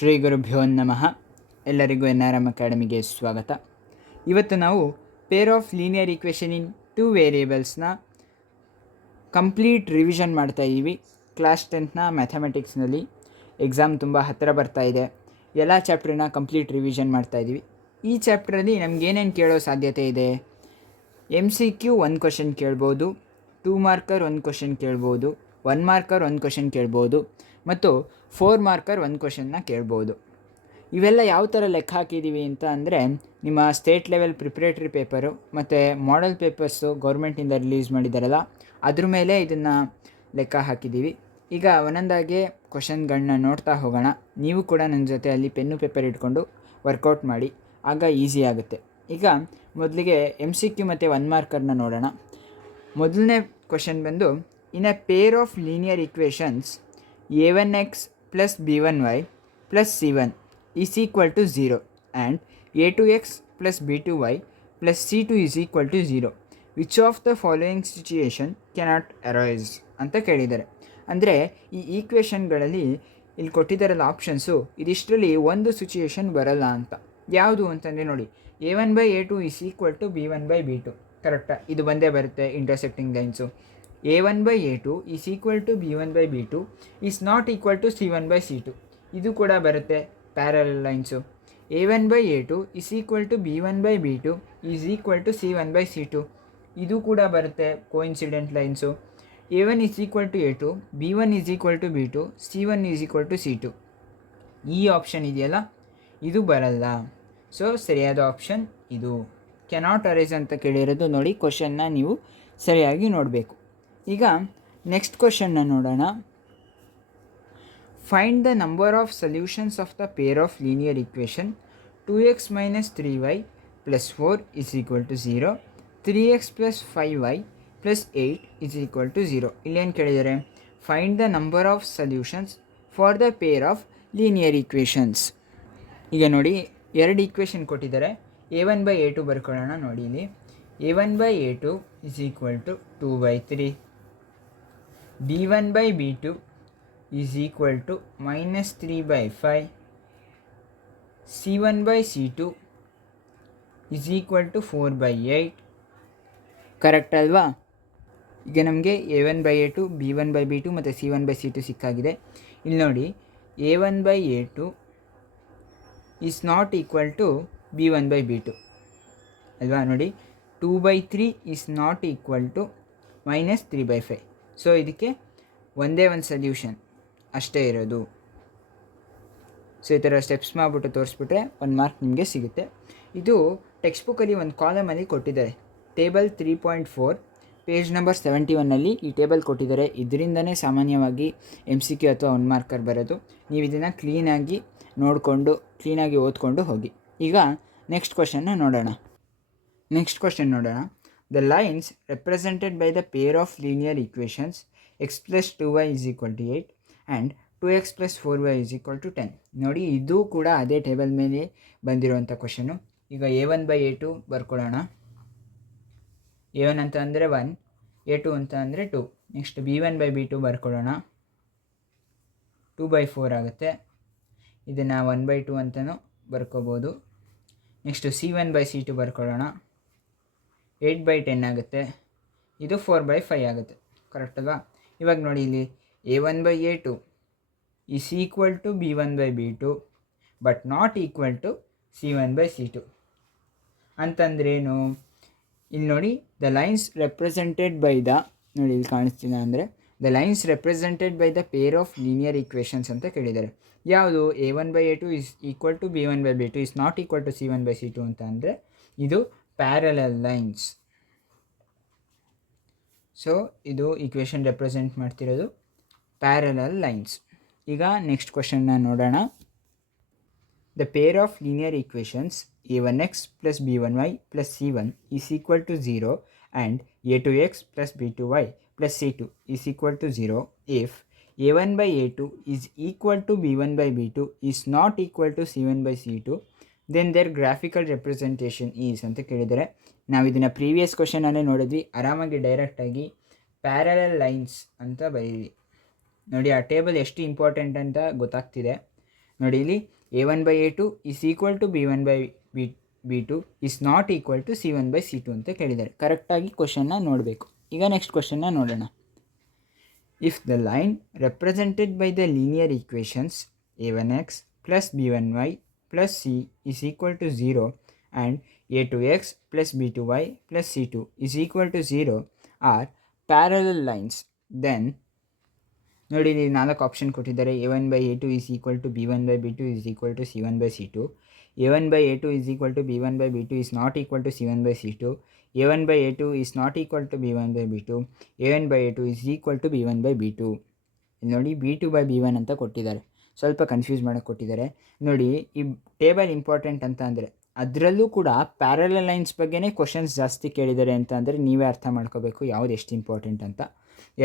ಶ್ರೀ ಗುರುಭ್ಯೋ ನಮಃ. ಎಲ್ಲರಿಗೂ NRM ಅಕಾಡೆಮಿಗೆ ಸ್ವಾಗತ. ಇವತ್ತು ನಾವು pair of linear equation in 2 ವೇರಿಯೇಬಲ್ಸ್ನ ಕಂಪ್ಲೀಟ್ ರಿವಿಷನ್ ಮಾಡ್ತಾ ಇದ್ದೀವಿ. ಕ್ಲಾಸ್ 10ನ ಮ್ಯಾಥಮೆಟಿಕ್ಸ್ನಲ್ಲಿ ಎಕ್ಸಾಮ್ ತುಂಬ ಹತ್ತಿರ ಬರ್ತಾ ಇದೆ. ಎಲ್ಲ ಚಾಪ್ಟ್ರನ್ನ ಕಂಪ್ಲೀಟ್ ರಿವಿಷನ್ ಮಾಡ್ತಾ ಇದ್ದೀವಿ. ಈ ಚಾಪ್ಟ್ರಲ್ಲಿ ನಮಗೇನೇನು ಕೇಳೋ ಸಾಧ್ಯತೆ ಇದೆ? MCQ 1 ಕ್ವಶನ್ ಕೇಳ್ಬೋದು, 2 ಮಾರ್ಕರ್ 1 ಕ್ವಶನ್ ಕೇಳ್ಬೋದು, 1 ಮಾರ್ಕರ್ 1 ಕ್ವಶನ್ ಕೇಳ್ಬೋದು ಮತ್ತು 4 ಮಾರ್ಕರ್ 1 ಕ್ವಶನ್ನ ಕೇಳ್ಬೋದು. ಇವೆಲ್ಲ ಯಾವ ಥರ ಲೆಕ್ಕ ಹಾಕಿದ್ದೀವಿ ಅಂತ ಅಂದರೆ, ನಿಮ್ಮ ಸ್ಟೇಟ್ ಲೆವೆಲ್ ಪ್ರಿಪ್ರೇಟ್ರಿ ಪೇಪರು ಮತ್ತು ಮಾಡೆಲ್ ಪೇಪರ್ಸು ಗೌರ್ಮೆಂಟಿಂದ ರಿಲೀಸ್ ಮಾಡಿದ್ದಾರಲ್ಲ, ಅದ್ರ ಮೇಲೆ ಇದನ್ನು ಲೆಕ್ಕ ಹಾಕಿದ್ದೀವಿ. ಈಗ ಒಂದೊಂದಾಗೆ ಕ್ವಶನ್ಗಳನ್ನ ನೋಡ್ತಾ ಹೋಗೋಣ. ನೀವು ಕೂಡ ನನ್ನ ಜೊತೆ ಅಲ್ಲಿ ಪೆನ್ನು ಪೇಪರ್ ಇಟ್ಕೊಂಡು ವರ್ಕೌಟ್ ಮಾಡಿ, ಆಗ ಈಸಿ ಆಗುತ್ತೆ. ಈಗ ಮೊದಲಿಗೆ MCQ ಮತ್ತು 1 ಮಾರ್ಕರ್ನ ನೋಡೋಣ. ಮೊದಲನೇ ಕ್ವಶನ್ ಬಂದು, in a pair of linear equations a1x plus b1y plus c1 is equal to 0 and a2x plus b2y plus c2 is equal to 0. Which of the following situation cannot arise ಅಂತ ಕೇಳಿದ್ದಾರೆ. ಅಂದರೆ ಈ ಈಕ್ವೇಷನ್ಗಳಲ್ಲಿ ಇಲ್ಲಿ ಕೊಟ್ಟಿದ್ದಾರಲ್ಲ options, ಇದಿಷ್ಟರಲ್ಲಿ ಒಂದು situation ಬರಲ್ಲ ಅಂತ. ಯಾವುದು ಅಂತಂದರೆ ನೋಡಿ, a1/a2 is equal to b1/b2 ಕರೆಕ್ಟಾ? ಇದು ಬಂದೇ ಬರುತ್ತೆ intersecting lines. a1/a2 is equal to b1/b2 is not equal to c1/c2 ಇದು ಕೂಡ ಬರುತ್ತೆ parallel lines. a1/a2 is equal to b1/b2 is equal to c1/c2 ಇದು ಕೂಡ ಬರುತ್ತೆ coincident lines. a1 is equal to a2, b1 is equal to b2, c1 is equal to c2 ಈ option ಇದೆಯಲ್ಲ, ಇದು ಬರಲ್ಲ. ಸೊ ಸರಿಯಾದ ಆಪ್ಷನ್ ಇದು. Cannot arise ಅಂತ ಕೇಳಿರೋದು ನೋಡಿ, ಕ್ವಶನ್ನ ನೀವು ಸರಿಯಾಗಿ ನೋಡಬೇಕು. ಈಗ ನೆಕ್ಸ್ಟ್ ಕ್ವಶನ್ನ ನೋಡೋಣ. Find the number of solutions of the pair of linear equation 2x - 3y + 4 is equal to 0, 3x + 5y + 8 is equal to 0. ಇಲ್ಲೇನು ಕೇಳಿದ್ದಾರೆ? Find the number of solutions for the pair of linear equations. ಈಗ ನೋಡಿ, ಎರಡು equation ಕೊಟ್ಟಿದ್ದಾರೆ. a1/a2 ಬರ್ಕೊಳ್ಳೋಣ. ನೋಡಿ ಇಲ್ಲಿ a1/a2 is equal to 2/3, b1/b2 is equal to -3/5, c1/c2 is equal to 4/8 correct ಅಲ್ವಾ? ಈಗ ನಮಗೆ a1/a2, b1/b2 ಮತ್ತು c1/c2 ಸಿಕ್ಕಾಗಿದೆ. ಇಲ್ಲಿ ನೋಡಿ, a1/a2 is not equal to b1/b2 ಅಲ್ವಾ? ನೋಡಿ, 2/3 is not equal to -3/5. So ಇದಕ್ಕೆ ಒಂದೇ ಒಂದು ಸೊಲ್ಯೂಷನ್ ಅಷ್ಟೇ ಇರೋದು. ಸೊ ಈ ಥರ ಸ್ಟೆಪ್ಸ್ ಮಾಡಿಬಿಟ್ಟು ತೋರಿಸ್ಬಿಟ್ರೆ 1 ಮಾರ್ಕ್ ನಿಮಗೆ ಸಿಗುತ್ತೆ. ಇದು ಟೆಕ್ಸ್ಟ್ ಬುಕ್ಕಲ್ಲಿ ಒಂದು ಕಾಲಮಲ್ಲಿ ಕೊಟ್ಟಿದ್ದಾರೆ. ಟೇಬಲ್ 3.4 ಪೇಜ್ ನಂಬರ್ 71ನಲ್ಲಿ ಈ ಟೇಬಲ್ ಕೊಟ್ಟಿದ್ದಾರೆ. ಇದರಿಂದನೇ ಸಾಮಾನ್ಯವಾಗಿ MCQ ಅಥವಾ 1 ಮಾರ್ಕರ್ ಬರೋದು. ನೀವು ಇದನ್ನು ಕ್ಲೀನಾಗಿ ನೋಡಿಕೊಂಡು ಕ್ಲೀನಾಗಿ ಓದ್ಕೊಂಡು ಹೋಗಿ. ಈಗ ನೆಕ್ಸ್ಟ್ ಕ್ವಶನ್ನ ನೋಡೋಣ. The lines represented by the pair of linear equations x plus 2y is equal to 8 and 2x plus 4y is equal to 10. ನೋಡಿ, ಇದು ಕೂಡ ಅದೇ ಟೇಬಲ್ ಮೇಲೆ ಬಂದಿರುವಂಥ ಕ್ವಶನು. ಈಗ a1/a2 ಬರ್ಕೊಳ್ಳೋಣ. a1 ಅಂತ ಅಂದರೆ 1, a2 ಅಂತ ಅಂದರೆ 2. Next b1/b2 ಬರ್ಕೊಳ್ಳೋಣ. 2/4 ಆಗುತ್ತೆ. ಇದನ್ನು 1/2 ಅಂತಲೂ ಬರ್ಕೋಬೋದು. Next c1/c2 ಬರ್ಕೊಳ್ಳೋಣ. 8/10 ಆಗುತ್ತೆ. ಇದು 4/5 ಆಗುತ್ತೆ. ಕರೆಕ್ಟ್ ಅಲ್ವಾ? ಇವಾಗ ನೋಡಿ, ಇಲ್ಲಿ a1/a2 is equal to b1/b2 but not equal to c1/c2 ಅಂತಂದ್ರೇನು? ಇಲ್ಲಿ ನೋಡಿ, the lines represented by the, ನೋಡಿ ಇಲ್ಲಿ ಕಾಣಿಸ್ತಿದೆ ಅಂದರೆ the lines represented by the pair of linear equations ಅಂತ ಕೇಳಿದ್ದಾರೆ. ಯಾವುದು? a1/a2 is equal to b1/b2 is not equal to c1/c2 ಅಂತ ಅಂದರೆ ಇದು ಪ್ಯಾರಲಲ್ ಲೈನ್ಸ್. ಸೊ ಇದು ಈಕ್ವೇಷನ್ ರೆಪ್ರೆಸೆಂಟ್ ಮಾಡ್ತಿರೋದು ಪ್ಯಾರಲಲ್ ಲೈನ್ಸ್. ಈಗ ನೆಕ್ಸ್ಟ್ ಕ್ವಶನ್ನ ನೋಡೋಣ. The pair of linear equations a1x + b1y + c1 is equal to 0 and a2x + b2y + c2 is equal to 0 if a1/a2 is equal to b1/b2 is not equal to c1/c2 then there graphical representation is ಅಂತ ಕೇಳಿದರೆ, ನಾವು ಇದನ್ನು previous ಕ್ವಶನಲ್ಲೇ ನೋಡಿದ್ವಿ. ಆರಾಮಾಗಿ ಡೈರೆಕ್ಟಾಗಿ parallel lines ಅಂತ ಬರೀರಿ. ನೋಡಿ, ಆ ಟೇಬಲ್ ಎಷ್ಟು ಇಂಪಾರ್ಟೆಂಟ್ ಅಂತ ಗೊತ್ತಾಗ್ತಿದೆ. ನೋಡಿ ಇಲ್ಲಿ a1/a2 is equal to b1/b2 is not equal to c1/c2 ಅಂತ ಕೇಳಿದ್ದಾರೆ. ಕರೆಕ್ಟಾಗಿ ಕ್ವಶನ್ನ ನೋಡಬೇಕು. ಈಗ ನೆಕ್ಸ್ಟ್ ಕ್ವಶನ್ನ ನೋಡೋಣ. If the line represented by the linear equations a1x plus b1y plus c is equal to 0 and a2x plus b2y plus c2 is equal to 0 are parallel lines, then ನೋಡಿ ಇಲ್ಲಿ 4 option ಕೊಟ್ಟಿದ್ದಾರೆ. a1/a2 is equal to b1/b2 is equal to c1/c2, a1/a2 is equal to b1/b2 is not equal to c1/c2, a1/a2 is not equal to b1/b2, a1/a2 is equal to b1/b2. ಇಲ್ಲಿ ನೋಡಿ b2/b1 ಅಂತ ಕೊಟ್ಟಿದ್ದಾರೆ, ಸ್ವಲ್ಪ confuse ಮಾಡೋಕ್ಕೆ ಕೊಟ್ಟಿದ್ದಾರೆ. ನೋಡಿ ಈ table important ಅಂತ ಅಂದರೆ ಅದರಲ್ಲೂ ಕೂಡ ಪ್ಯಾರಲಲ್ ಲೈನ್ಸ್ ಬಗ್ಗೆನೇ ಕ್ವಶನ್ಸ್ ಜಾಸ್ತಿ ಕೇಳಿದ್ದಾರೆ ಅಂತ ಅಂದರೆ ನೀವೇ ಅರ್ಥ ಮಾಡ್ಕೋಬೇಕು ಯಾವುದು ಎಷ್ಟು ಇಂಪಾರ್ಟೆಂಟ್ ಅಂತ.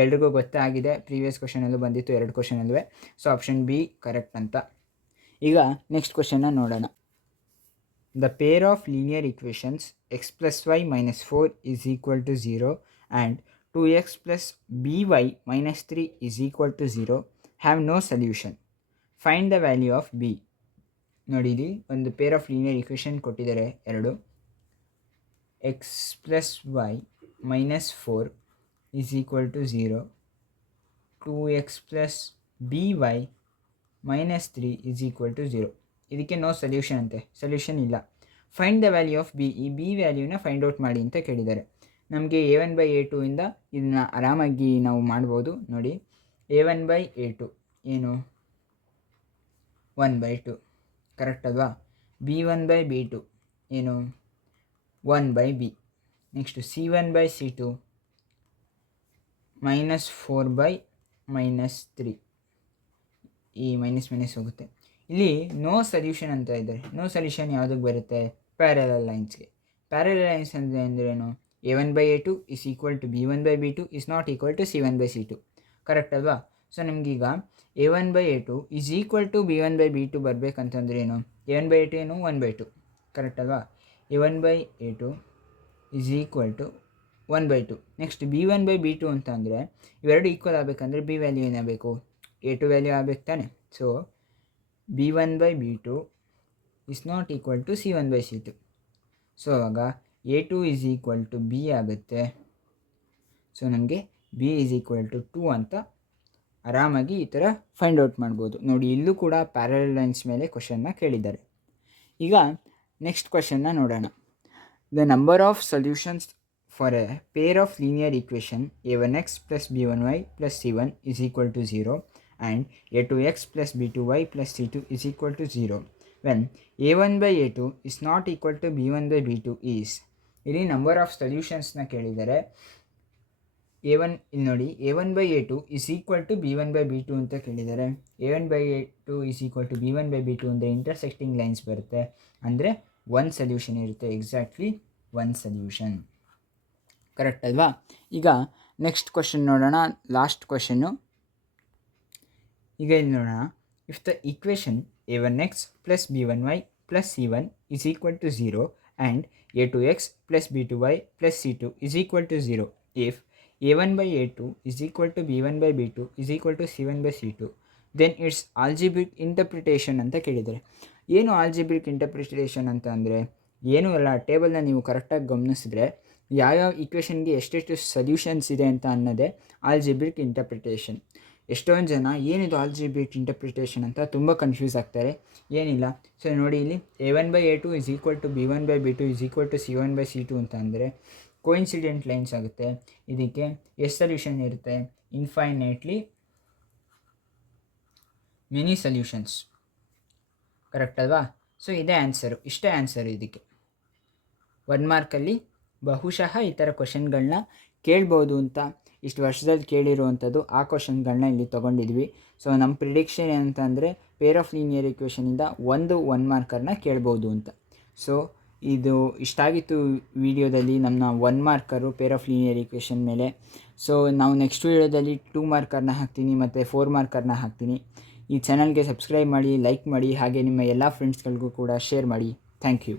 ಎಲ್ರಿಗೂ ಗೊತ್ತಾಗಿದೆ, ಪ್ರೀವಿಯಸ್ ಕ್ವಶನಲ್ಲೂ ಬಂದಿತ್ತು 2 ಕ್ವಶನಲ್ಲೂ. ಸೊ ಆಪ್ಷನ್ ಬಿ ಕರೆಕ್ಟ್ ಅಂತ. ಈಗ ನೆಕ್ಸ್ಟ್ ಕ್ವಶನ್ನ ನೋಡೋಣ. The pair of linear equations x plus y minus 4 is equal to 0 and 2x plus by minus 3 is equal to 0 have no solution. Find the value of b. ನೋಡಿ ಇಲ್ಲಿ ಒಂದು peer of linear equation ಕೊಟ್ಟಿದ್ದಾರೆ 2. x plus y minus 4 is equal to 0, 2x plus by minus 3 is equal to 0. ಇದಕ್ಕೆ no solution ಅಂತೆ, solution ಇಲ್ಲ. Find the value of b. ಈ b ವ್ಯಾಲ್ಯೂನ find out ಮಾಡಿ ಅಂತ ಕೇಳಿದ್ದಾರೆ. ನಮಗೆ a1/a2 ಇಂದ ಇದನ್ನು ಆರಾಮಾಗಿ ನಾವು ಮಾಡ್ಬೋದು. ನೋಡಿ a1/a2 ಏನು 1/2 ಕರೆಕ್ಟ್ ಅಲ್ವಾ. b1/b2 ಏನು 1/b. Next c1/c2 minus 4/-3. ಈ ಮೈನಸ್ ಹೋಗುತ್ತೆ. ಇಲ್ಲಿ ನೋ ಸೊಲ್ಯೂಷನ್ ಅಂತ ಇದ್ದಾರೆ. ನೋ ಸೊಲ್ಯೂಷನ್ ಯಾವುದಕ್ಕೆ ಬರುತ್ತೆ? ಪ್ಯಾರಲಲ್ ಲೈನ್ಸ್ಗೆ. ಪ್ಯಾರಲಲ್ ಲೈನ್ಸ್ ಅಂದರೆ ಅಂದ್ರೇನು? a1/a2 is equal to b1/b2 is not equal to c1/c2 correct ಅಲ್ವಾ. ಸೊ ನಮಗೀಗ a1/a2 is equal to b1/b2 ಬರಬೇಕಂತಂದ್ರೆ ಏನು? a1/a2 ಏನು 1/2 ಕರೆಕ್ಟ್ ಅಲ್ವಾ. a1/a2 is equal to 1/2. Next b1/b2 ಅಂತ ಅಂದರೆ ಇವೆರಡು ಈಕ್ವಲ್ ಆಗಬೇಕಂದ್ರೆ b ವ್ಯಾಲ್ಯೂ ಏನಾಗಬೇಕು? a2 ವ್ಯಾಲ್ಯೂ ಆಗಬೇಕು ತಾನೆ. So b1/b2 is not equal to c1/c2. So ಆವಾಗ a2 is equal to b ಆಗುತ್ತೆ. ಸೊ ನಮಗೆ b ಈಸ್ ಈಕ್ವಲ್ ಟು 2 ಅಂತ ಆರಾಮಾಗಿ ಈ ಥರ ಫೈಂಡ್ ಔಟ್ ಮಾಡ್ಬೋದು. ನೋಡಿ ಇಲ್ಲೂ ಕೂಡ ಪ್ಯಾರಲಲ್ ಲೈನ್ಸ್ ಮೇಲೆ ಕ್ವಶನ್ನ ಕೇಳಿದ್ದಾರೆ. ಈಗ ನೆಕ್ಸ್ಟ್ ಕ್ವಶನ್ನ ನೋಡೋಣ. The number of solutions for a pair of linear equation a1x plus b1y plus c1 is equal to 0 and a2x plus b2y plus c2 is equal to 0 when a1/a2 is not equal to b1/b2 is. ಇಲ್ಲಿ number of ಸೊಲ್ಯೂಷನ್ಸ್ನ ಕೇಳಿದ್ದಾರೆ. a1 ಇಲ್ಲಿ ನೋಡಿ a1/a2 is equal to b1/b2 ಅಂತ ಕೇಳಿದ್ದಾರೆ. a1/a2 is equal to b1/b2 ಅಂದರೆ intersecting lines ಬರುತ್ತೆ, ಅಂದರೆ 1 ಸೊಲ್ಯೂಷನ್ ಇರುತ್ತೆ. ಎಕ್ಸಾಕ್ಟ್ಲಿ 1 ಸೊಲ್ಯೂಷನ್ ಕರೆಕ್ಟ್ ಅಲ್ವಾ. ಈಗ ನೆಕ್ಸ್ಟ್ ಕ್ವಶನ್ ನೋಡೋಣ, ಲಾಸ್ಟ್ ಕ್ವಶನ್ನು. ಈಗ ಇಲ್ಲಿ ನೋಡೋಣ. If the equation a1x plus b1y plus c1 is equal to 0 and a2x plus b2y plus c2 is equal to 0 if a1/a2 is equal to b1/b2 is equal to c1/c2 then its algebraic interpretation ಅಂತ ಕೇಳಿದ್ದಾರೆ. ಏನು algebraic interpretation ಅಂತ ಅಂದರೆ ಏನೂ ಅಲ್ಲ. ಟೇಬಲ್ನ ನೀವು ಕರೆಕ್ಟಾಗಿ ಗಮನಿಸಿದ್ರೆ ಯಾವ್ಯಾವ ಈಕ್ವೇಷನ್ಗೆ ಎಷ್ಟೆಷ್ಟು ಸೊಲ್ಯೂಷನ್ಸ್ ಇದೆ ಅಂತ ಅನ್ನೋದೇ ಆಲ್ಜಿಬ್ರಿಕ್ ಇಂಟರ್ಪ್ರಿಟೇಷನ್. ಎಷ್ಟೊಂದು ಜನ ಏನಿದು ಆಲ್ಜಿಬ್ರಿಕ್ ಇಂಟರ್ಪ್ರಿಟೇಷನ್ ಅಂತ ತುಂಬ ಕನ್ಫ್ಯೂಸ್ ಆಗ್ತಾರೆ. ಏನಿಲ್ಲ. ಸೊ ನೋಡಿ ಇಲ್ಲಿ a1/a2 is equal to b1/b2 is equal to c1/c2 ಅಂತ ಅಂದರೆ ಕೋಇನ್ಸಿಡೆಂಟ್ ಲೈನ್ಸ್ ಆಗುತ್ತೆ. ಇದಕ್ಕೆ ಎಷ್ಟು ಸೊಲ್ಯೂಷನ್ ಇರುತ್ತೆ? ಇನ್ಫೈನೈಟ್ಲಿ ಮೆನಿ ಸೊಲ್ಯೂಷನ್ಸ್ ಕರೆಕ್ಟ್ ಅಲ್ವಾ. ಸೊ ಇದೇ ಆನ್ಸರು, ಇಷ್ಟೇ ಆನ್ಸರು ಇದಕ್ಕೆ. 1 ಮಾರ್ಕಲ್ಲಿ ಬಹುಶಃ ಈ ಥರ ಕ್ವಶನ್ಗಳನ್ನ ಕೇಳ್ಬೋದು ಅಂತ ಇಷ್ಟು ವರ್ಷದಲ್ಲಿ ಕೇಳಿರುವಂಥದ್ದು ಆ ಕ್ವಶನ್ಗಳನ್ನ ಇಲ್ಲಿ ತೊಗೊಂಡಿದ್ವಿ. ಸೊ ನಮ್ಮ ಪ್ರಿಡಿಕ್ಷನ್ ಏನಂತ ಅಂದರೆ ಪೇರ್ ಆಫ್ ಲೀನಿಯರ್ ಈಕ್ವೇಷನಿಂದ 1 ಮಾರ್ಕರ್ನ ಕೇಳ್ಬೋದು ಅಂತ. ಸೊ ಇದು ಇಷ್ಟಾಗಿತ್ತು ವಿಡಿಯೋದಲ್ಲಿ ನಮ್ಮ 1 marker peer of linear equation ಮೇಲೆ. ಸೊ ನಾವು ನೆಕ್ಸ್ಟ್ ವಿಡಿಯೋದಲ್ಲಿ 2 ಮಾರ್ಕರ್ನ ಹಾಕ್ತೀನಿ ಮತ್ತು 4 ಮಾರ್ಕರ್ನ ಹಾಕ್ತೀನಿ. ಈ ಚಾನಲ್ಗೆ ಸಬ್ಸ್ಕ್ರೈಬ್ ಮಾಡಿ, ಲೈಕ್ ಮಾಡಿ, ಹಾಗೆ ನಿಮ್ಮ ಎಲ್ಲ ಫ್ರೆಂಡ್ಸ್ಗಳಿಗೂ ಕೂಡ ಶೇರ್ ಮಾಡಿ. Thank you.